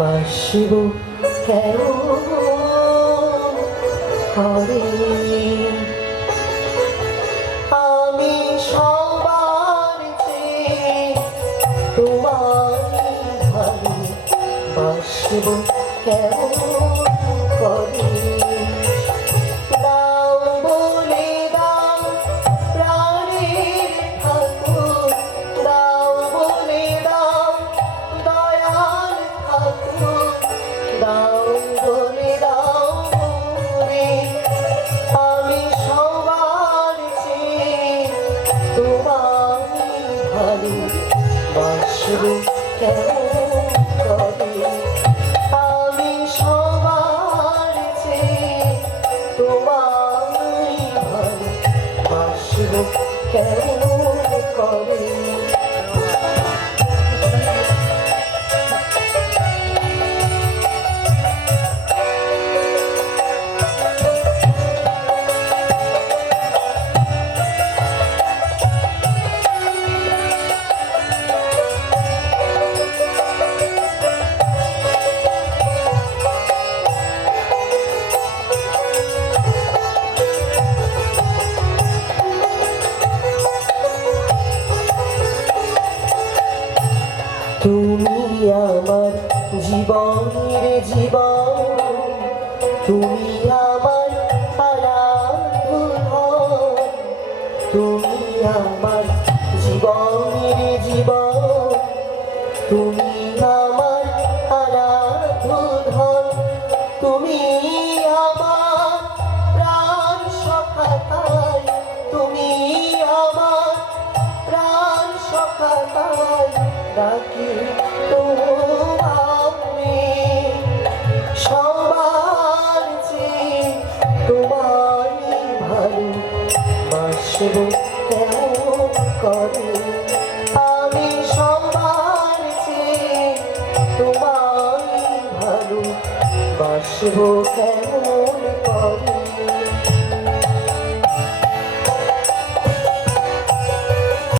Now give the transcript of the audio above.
বাসিব কেন হরে আমি সবার চেয়ে তোমায় ভালো বাসিব কেন করে আমি সবার চেয়ে তোমায় ভালোবাসব কেন করে তুমি আমার জীবনের জীবন তুমি আমার আরাধন তুমি আমার জীবনের জীবন তুমি আমার আরাধন তুমি আমার প্রাণ সখাতাই তুমি আমার প্রাণ সখাতাই ডাকি তোমারে সবার চেয়ে তোমায় ভালোবাসব কেন করে আমি সবার চেয়ে তোমায় ভালোবাসব কেন